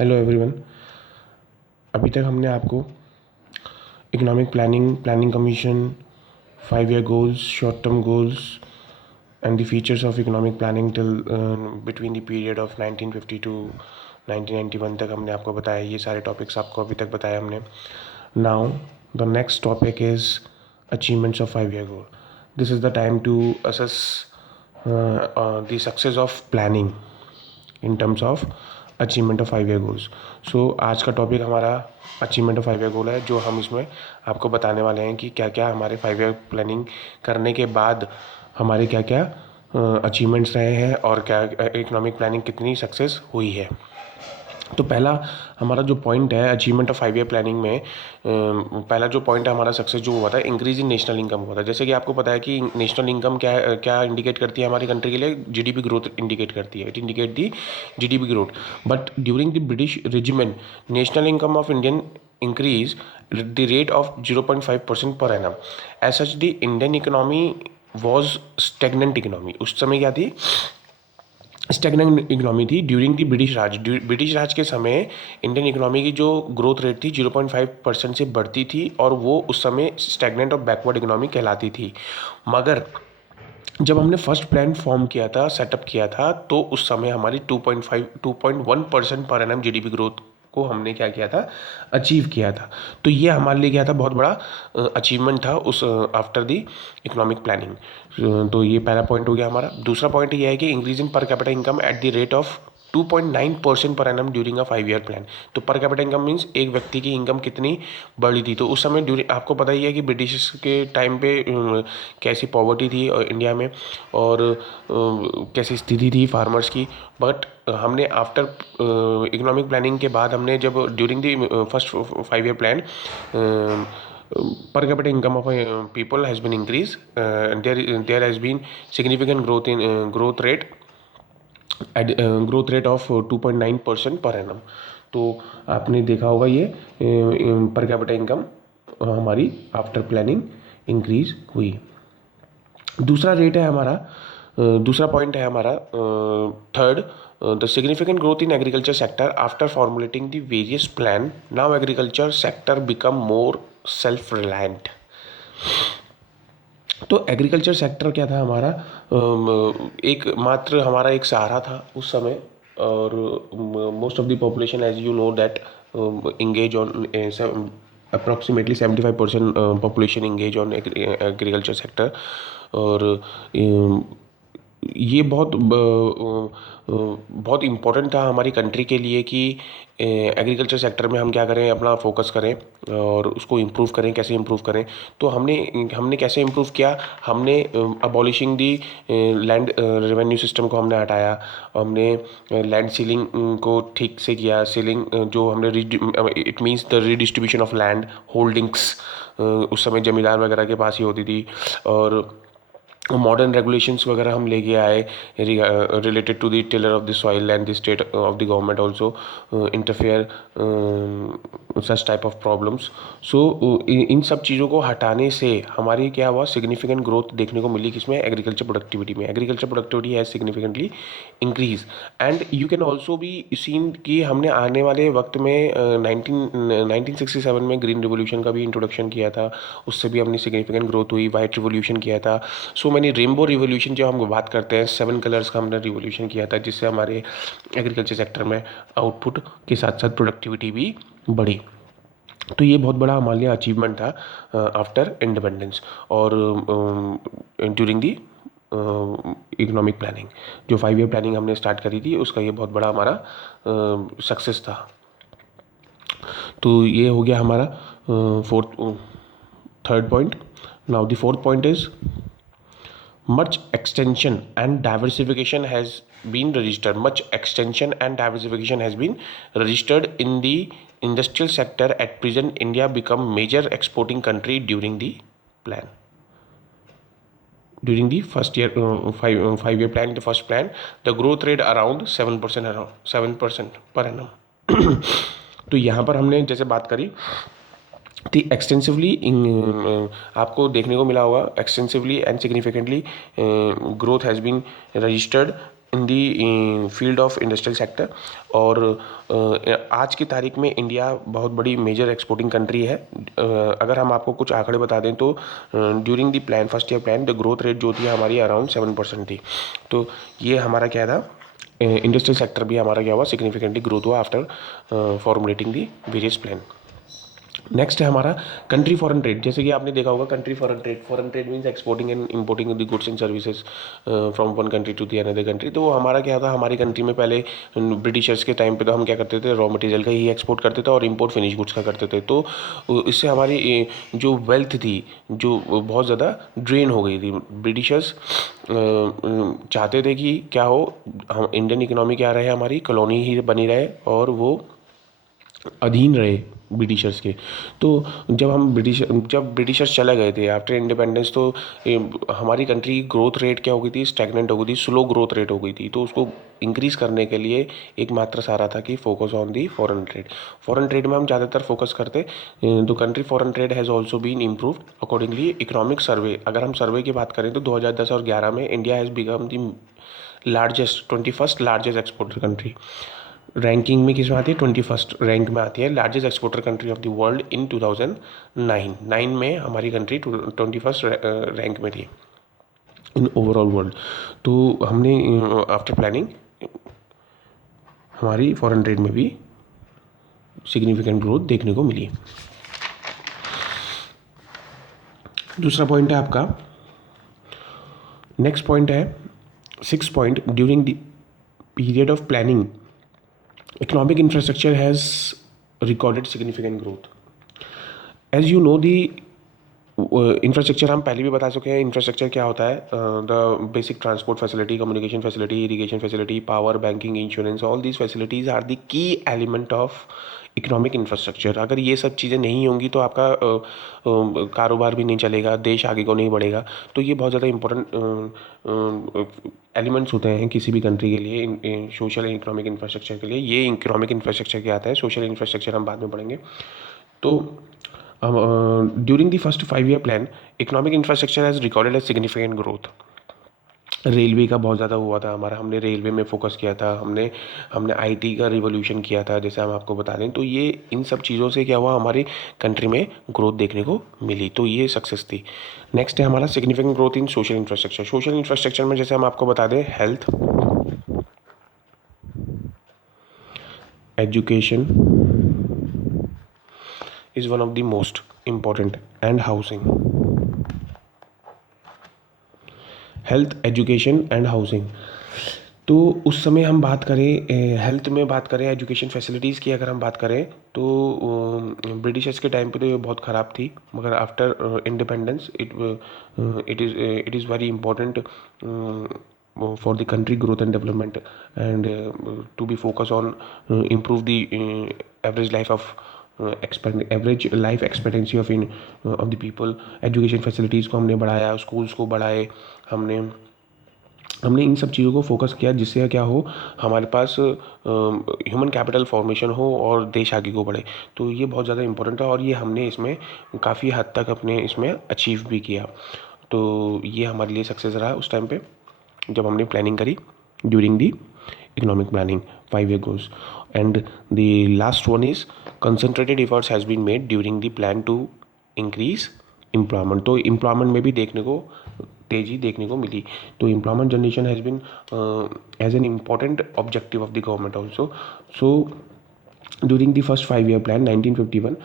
Hello everyone. अभी तक हमने आपको economic planning commission, 5 year goals, short term goals and the features of economic planning till between the period of 1950 to 1991 तक हमने आपको बताया। ये सारे टॉपिक्स आपको अभी तक बताया हमने। Now the next topic is achievements of 5 year goal. This is the time to assess the success of planning in terms of achievement of 5 year goals. So आज का टॉपिक हमारा अचीवमेंट ऑफ 5 ईयर गोल है, जो हम इसमें आपको बताने वाले हैं कि क्या क्या हमारे 5 ईयर प्लानिंग करने के बाद हमारे क्या क्या अचीवमेंट्स रहे हैं और क्या इकोनॉमिक प्लानिंग कितनी सक्सेस हुई है। तो पहला हमारा जो पॉइंट है अचीवमेंट ऑफ 5 ईयर प्लानिंग में, पहला जो पॉइंट है हमारा सक्सेस जो हुआ था, इंक्रीज इन नेशनल इनकम हुआ था। जैसे कि आपको पता है कि नेशनल इनकम क्या इंडिकेट करती है हमारी कंट्री के लिए, जीडीपी ग्रोथ इंडिकेट करती है। It indicate the GDP growth. But during the British regiment national income of Indian increase the rate of 0.5% per annum. As such the Indian economy was stagnant economy. उस समय क्या थी? Stagnant economy थी during the British Raj के समय Indian economy की जो growth rate थी 0.5% से बढ़ती थी और वो उस समय स्टेगनेंट और बैकवर्ड इकोनॉमी कहलाती थी। मगर जब हमने फर्स्ट प्लान फॉर्म किया था, सेटअप किया था, तो उस समय हमारी 2.1% पर एनम जीडीपी ग्रोथ को हमने क्या किया था? अचीव किया था। तो ये हमारे लिए क्या था? बहुत बड़ा अचीवमेंट था उस आफ्टर द इकोनॉमिक प्लानिंग। तो ये पहला पॉइंट हो गया हमारा। दूसरा पॉइंट ये है कि increase in per capita income at the rate of 2.9% per annum during a 5 year plan. तो पर कैपिटा इनकम मीन्स एक व्यक्ति की इनकम कितनी बढ़ी थी। तो उस समय ड्यूरिंग, आपको पता ही है कि ब्रिटिश के टाइम पे कैसी पॉवर्टी थी इंडिया में और कैसी स्थिति थी फार्मर्स की। बट हमने आफ्टर इकोनॉमिक प्लानिंग के बाद हमने जब during the first 5 year plan per capita income of people has been increased, and there has been significant growth in growth rate of 2.9% per annum. तो आपने देखा होगा ये पर कैपिटा इनकम हमारी आफ्टर प्लानिंग इंक्रीज हुई। दूसरा rate है हमारा, दूसरा पॉइंट है हमारा third, the significant growth in agriculture sector after formulating the various plan. Now agriculture sector become more self reliant. तो एग्रीकल्चर सेक्टर क्या था हमारा? एक मात्र हमारा एक सहारा था उस समय। और most of the population as you know that engage on approximately 75% population engage on agriculture sector. और ये बहुत इम्पोर्टेंट था हमारी कंट्री के लिए कि एग्रीकल्चर सेक्टर में हम क्या करें, अपना फोकस करें और उसको इम्प्रूव करें। कैसे इम्प्रूव करें? तो हमने कैसे इम्प्रूव किया? हमने abolishing the land revenue system को हमने हटाया। हमने लैंड सीलिंग को ठीक से किया। सीलिंग जो हमने it means the redistribution of land holdings. उस समय जमींदार वगैरह के पास ही होती थी। और मॉडर्न रेगुलेशंस वगैरह हम लेके आए related to the tiller of the soil and the state of the government also interfere such type of problems. So इन सब चीज़ों को हटाने से हमारी क्या हुआ? सिग्निफिकेंट ग्रोथ देखने को मिली। किसमें? एग्रीकल्चर प्रोडक्टिविटी में। Agriculture productivity has significantly increase. And you can also भी सीन कि हमने आने वाले वक्त में 1967 में ग्रीन रिवोल्यूशन का भी इंट्रोडक्शन किया था। उससे भी हमने सिग्निफिकेंट ग्रोथ हुई। वाइट रिवोल्यूशन किया था। सो मैंने रेनबो रिवोल्यूशन जब हम बात करते हैं, 7 कलर्स का हमने रिवोल्यूशन किया था, जिससे हमारे एग्रीकल्चर सेक्टर में आउटपुट के साथ साथ प्रोडक्टिविटी भी बढ़ी। तो ये बहुत बड़ा हमारे लिए अचीवमेंट था आफ्टर इंडिपेंडेंस और ड्यूरिंग दी इकोनॉमिक प्लानिंग। जो 5 ईयर प्लानिंग हमने स्टार्ट करी थी, उसका ये बहुत बड़ा हमारा सक्सेस था। तो ये हो गया हमारा third point. Now the fourth point is much extension and diversification has been registered. Much extension and diversification has been registered in the industrial sector. At present, India become major exporting country during the plan. During the first year 5 year plan, the first plan, the growth rate around 7%, around 7% per annum. तो यहाँ पर हमने जैसे बात करी थी extensively, आपको देखने को मिला होगा extensively and significantly growth has been registered in the field of industrial sector. और आज की तारीख में इंडिया बहुत बड़ी मेजर एक्सपोर्टिंग कंट्री है। अगर हम आपको कुछ आंकड़े बता दें तो during the plan, first year plan, the growth rate जो थी हमारी अराउंड 7% थी। तो ये हमारा क्या था, इंडस्ट्रियल सेक्टर भी हमारा क्या हुआ, सिग्निफिकेंटली ग्रोथ हुआ after formulating the various plan. Next है हमारा कंट्री फॉरेन ट्रेड। जैसे कि आपने देखा होगा country foreign trade means exporting and importing the goods and services from one country to the another country. तो वो हमारा क्या था, हमारी कंट्री में पहले ब्रिटिशर्स के टाइम पे तो हम क्या करते थे, रॉ मटेरियल का ही एक्सपोर्ट करते थे और इंपोर्ट फिनिश गुड्स का करते थे। तो इससे हमारी जो वेल्थ थी जो बहुत ज़्यादा ड्रेन हो गई थी। ब्रिटिशर्स चाहते थे कि क्या हो, हम इंडियन इकोनॉमी क्या रहे, हमारी कॉलोनी ही बनी रहे और वो अधीन रहे ब्रिटिशर्स के। तो जब ब्रिटिशर्स चले गए थे आफ्टर इंडिपेंडेंस, तो हमारी कंट्री की ग्रोथ रेट क्या हो गई थी, स्टैग्नेंट हो गई थी, स्लो ग्रोथ रेट हो गई थी। तो उसको इंक्रीज़ करने के लिए एकमात्र सहारा था कि focus on the foreign trade. Foreign trade में हम ज़्यादातर फोकस करते। The country foreign trade has also been improved accordingly economic survey. अगर हम सर्वे की बात करें तो 2010 और 11 में India has become the largest 21st largest exporter country. Ranking में किस में आती है, 21st रैंक में आती है, largest exporter country of the world in 2009 में हमारी कंट्री 21st रैंक में थी इन ओवरऑल वर्ल्ड। तो हमने आफ्टर प्लानिंग हमारी फॉरेन ट्रेड में भी सिग्निफिकेंट ग्रोथ देखने को मिली। दूसरा पॉइंट है आपका, नेक्स्ट पॉइंट है 6 point, during the period of planning economic infrastructure has recorded significant growth. As you know the infrastructure हम पहले भी बता चुके हैं। इंफ्रास्ट्रक्चर क्या होता है, the basic transport facility, communication facility, irrigation facility, power, banking, insurance, all these facilities are the key element of economic infrastructure. अगर ये सब चीज़ें नहीं होंगी तो आपका कारोबार भी नहीं चलेगा, देश आगे को नहीं बढ़ेगा। तो ये बहुत ज़्यादा इंपॉर्टेंट एलिमेंट्स होते हैं किसी भी कंट्री के लिए, सोशल एंड इकोनॉमिक इंफ्रास्ट्रक्चर के लिए। ये इकोनॉमिक इंफ्रास्ट्रक्चर क्या आता है, सोशल इंफ्रास्ट्रक्चर हम बाद में पढ़ेंगे। तो during the first 5 year plan economic infrastructure has recorded a significant growth. Railway का बहुत ज़्यादा हुआ था हमारा, हमने रेलवे में फोकस किया था, हमने आईटी का रिवोल्यूशन किया था, जैसे हम आपको बता दें। तो ये इन सब चीज़ों से क्या हुआ, हमारी कंट्री में ग्रोथ देखने को मिली। तो ये सक्सेस थी। नेक्स्ट है हमारा significant growth in social infrastructure. Social infrastructure में जैसे हम आपको बता दें, health, education is one of the most important, and housing. Health, education and housing. तो उस समय हम बात करें हेल्थ में बात करें, एजुकेशन फैसिलिटीज़ की अगर हम बात करें तो ब्रिटिशर्स के टाइम पे तो ये बहुत ख़राब थी, मगर after independence it is very important for the country growth and development, and to be focused on improve the average life of average life expectancy of the people. Education facilities को हमने बढ़ाया, स्कूल्स को बढ़ाए, हमने इन सब चीज़ों को focus किया जिससे क्या हो, हमारे पास ह्यूमन कैपिटल फॉर्मेशन हो और देश आगे को बढ़े। तो ये बहुत ज़्यादा इंपॉर्टेंट है और ये हमने इसमें काफ़ी हद तक अपने इसमें अचीव भी किया। तो ये हमारे लिए सक्सेस रहा उस टाइम पे जब हमने प्लानिंग करी during the economic planning 5 year goals. And the last one is concentrated efforts has been made during the plan to increase employment. तो एम्प्लॉयमेंट में भी देखने को तेज़ी देखने को मिली। तो employment generation has been as an important objective of the government also. So during the first 5 year plan 1951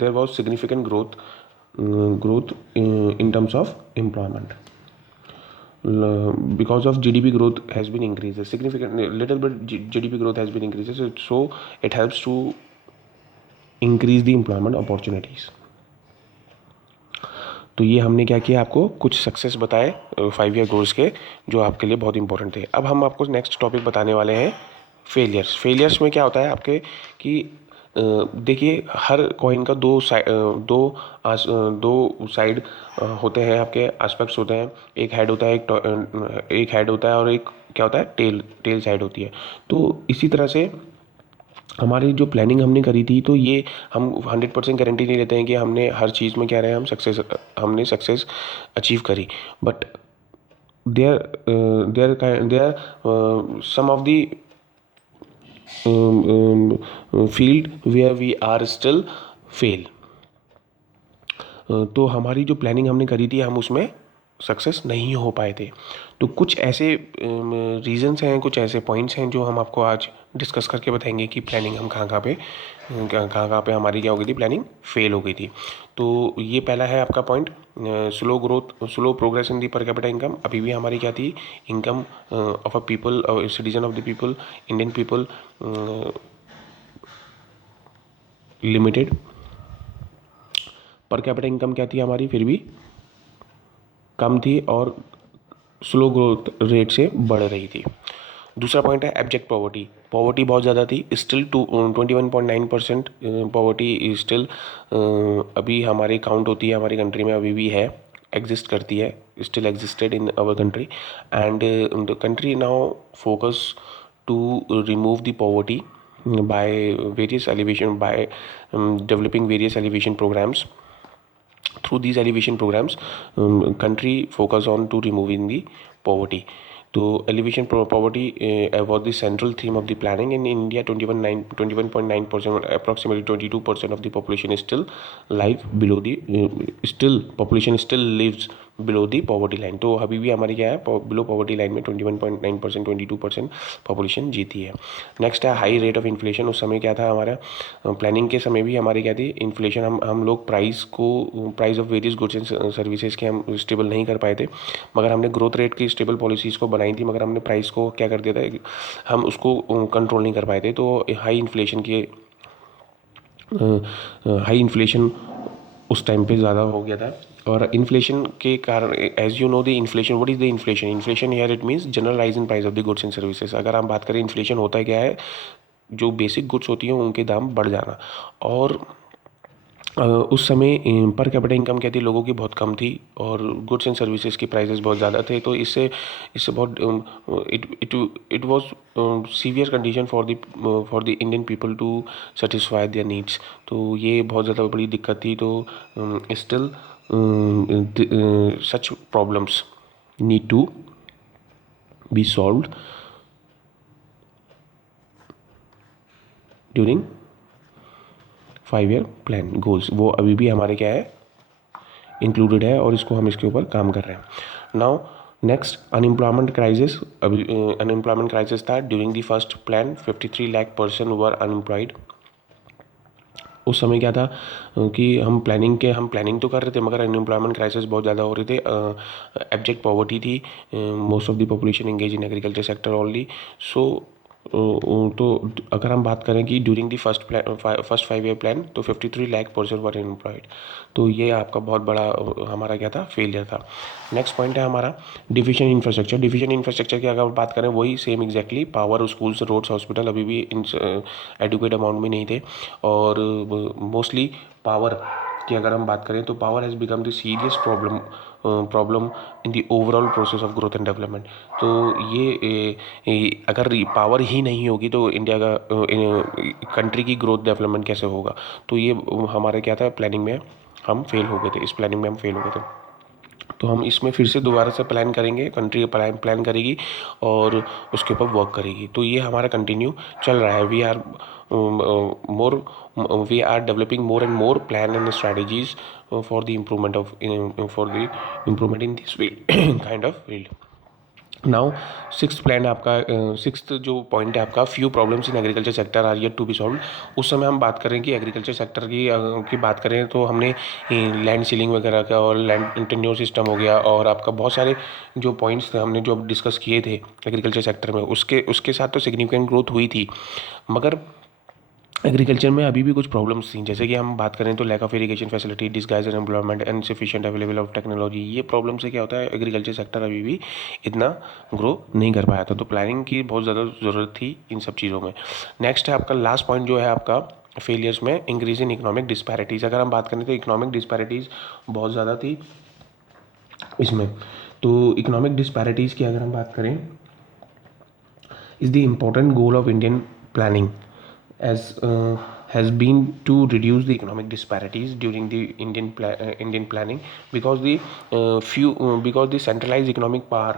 there was significant growth in terms of employment. Because of GDP growth has been increased, significant little bit GDP growth has been increased, so it helps to increase the employment opportunities. तो ये हमने क्या किया, आपको कुछ success बताए 5 year goals के जो आपके लिए बहुत इंपॉर्टेंट थे। अब हम आपको नेक्स्ट टॉपिक बताने वाले हैं फेलियर्स में क्या होता है आपके कि देखिए हर कॉइन का दो साइड होते हैं, आपके एस्पेक्ट्स होते हैं। एक हेड होता है, एक हेड होता है और एक क्या होता है, टेल साइड होती है। तो इसी तरह से हमारी जो प्लानिंग हमने करी थी, तो ये हम 100% गारंटी नहीं लेते हैं कि हमने हर चीज़ में क्या रहे, हमने सक्सेस अचीव करी। But some of the field where we are still fail. तो हमारी जो प्लानिंग हमने करी थी हम उसमें सक्सेस नहीं हो पाए थे। तो कुछ ऐसे रीजंस हैं, कुछ ऐसे पॉइंट्स हैं जो हम आपको आज डिस्कस करके बताएंगे कि प्लानिंग हम कहाँ कहाँ पे हमारी क्या हो गई थी, प्लानिंग फेल हो गई थी। तो ये पहला है आपका point, slow growth, slow progress in the per capita income. अभी भी हमारी क्या थी, income of a people, citizen of the people, Indian people limited. Per capita income क्या थी हमारी, फिर भी कम थी और स्लो ग्रोथ रेट से बढ़ रही थी। दूसरा पॉइंट है एब्जेक्ट पॉवर्टी। पॉवर्टी बहुत ज़्यादा थी, स्टिल 21.9% पॉवर्टी स्टिल अभी हमारी काउंट होती है हमारी कंट्री में, अभी भी है, एग्जिस्ट करती है, still existed in our country. And the country now focus to remove the poverty by various elevation, by developing various elevation programs. Through these elevation programs, country focus on to removing the poverty. तो elevation poverty was the central theme of the planning in India. 21.9%, approximately 22% of the population is still live below the still population still lives below the poverty line. तो अभी भी हमारी क्या है, below poverty line में 21.9%, 22% population जीती है। Next है हाई रेट ऑफ इन्फ्लेशन। उस समय क्या था हमारा, प्लानिंग के समय भी हमारी क्या थी, इन्फ्लेशन, हम लोग price of various goods and services के हम स्टेबल नहीं कर पाए थे। मगर हमने ग्रोथ रेट की स्टेबल पॉलिसीज़ को बनाई थी, मगर हमने प्राइस को क्या कर दिया था, हम उसको कंट्रोल नहीं कर पाए थे। तो हाई इन्फ्लेशन उस टाइम पे ज़्यादा हो गया था। और इन्फ्लेशन के कारण, as you know the inflation, what is the inflation? Inflation here it means general rise in price of the goods and services. अगर हम बात करें इन्फ्लेशन होता है क्या है, जो बेसिक गुड्स होती हैं उनके दाम बढ़ जाना। और उस समय पर कैपिटा इनकम क्या थी, लोगों की बहुत कम थी और गुड्स एंड सर्विसेज की प्राइसेस बहुत ज़्यादा थे। तो इससे बहुत it was severe condition for the Indian people to satisfy their needs. तो ये बहुत ज़्यादा बड़ी दिक्कत थी। तो still such problems need to be solved during 5 year plan goals. वो अभी भी हमारे क्या है, इंक्लूडेड है और इसको हम इसके ऊपर काम कर रहे हैं। Now next, unemployment crisis. अभी अनएम्प्लॉयमेंट क्राइसिस था during the first plan, 53 lakh person were unemployed. उस समय क्या था कि हम प्लानिंग तो कर रहे थे, मगर अनएम्प्लॉयमेंट क्राइसिस बहुत ज़्यादा हो रहे थे। एब्जेक्ट पॉवर्टी थी, most of the population engage in agriculture sector only. So तो अगर हम बात करें कि during the first 5 year plan, तो 53 लाख पर्सन वर अनएम्प्लॉयड। तो ये आपका बहुत बड़ा हमारा क्या था, फेलियर था। नेक्स्ट पॉइंट है हमारा डिफिशिएंट इंफ्रास्ट्रक्चर। डिफिशिएंट इंफ्रास्ट्रक्चर की अगर बात करें, वही same exactly, power, schools, roads, hospital अभी भी एडुकेट अमाउंट में नहीं थे। और मोस्टली पावर की अगर हम बात करें, तो power has become the serious problem in the overall process of growth and development. तो अगर पावर ही नहीं होगी तो इंडिया का कंट्री की ग्रोथ डेवलपमेंट कैसे होगा? तो ये हमारे क्या था, प्लानिंग में हम फेल हो गए थे, इस प्लानिंग में हम फेल हो गए थे। तो हम इसमें फिर से दोबारा से प्लान करेंगे, कंट्री प्लान करेगी और उसके ऊपर वर्क करेगी। तो ये हमारा कंटिन्यू चल रहा है। We are developing more and more plan and strategies for the improvement in this field kind of field. Now sixth जो पॉइंट है आपका, few problems in agriculture sector are yet to be solve. उस समय हम बात करें कि agriculture sector की बात करें, तो हमने लैंड सीलिंग वगैरह का और लैंड टेन्योर सिस्टम हो गया, और आपका बहुत सारे जो पॉइंट्स थे हमने जो डिस्कस किए थे एग्रीकल्चर सेक्टर में, उसके साथ तो सिग्निफिकेंट ग्रोथ हुई थी। मगर एग्रीकल्चर में अभी भी कुछ प्रॉब्लम्स थी। जैसे कि हम बात करें तो lack of irrigation facility, disguise employment, insufficient available of technology. ये प्रॉब्लम से क्या होता है, एग्रीकल्चर सेक्टर अभी भी इतना ग्रो नहीं कर पाया था। तो प्लानिंग की बहुत ज़्यादा ज़रूरत थी इन सब चीज़ों में। नेक्स्ट है आपका लास्ट पॉइंट जो है आपका फेलियर्स में, इंक्रीज इन इकोनॉमिक डिस्पैरिटीज़। अगर हम बात करें तो इकोनॉमिक डिस्पैरिटीज़ बहुत ज़्यादा थी इसमें। तो इकोनॉमिक डिस्पैरिटीज़ की अगर हम बात करें, is the important goal of Indian planning as has been to reduce the economic disparities during the Indian planning, because the centralized economic power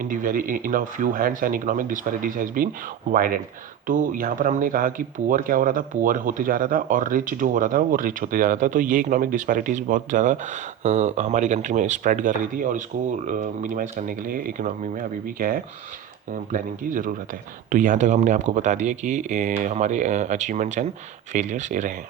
in a few hands and economic disparities has been widened. तो यहाँ पर हमने कहा कि poor क्या हो रहा था, पुअर होते जा रहा था, और रिच जो हो रहा था वो रिच होते जा रहा था। तो ये इकोनॉमिक डिस्पैरिटीज़ बहुत ज़्यादा हमारी कंट्री में स्प्रेड कर रही थी, और इसको मिनिमाइज़ करने के लिए इकोनॉमी में अभी भी क्या है, प्लानिंग की ज़रूरत है। तो यहाँ तक हमने आपको बता दिया कि हमारे अचीवमेंट्स एंड फेलियर्स ये रहे हैं।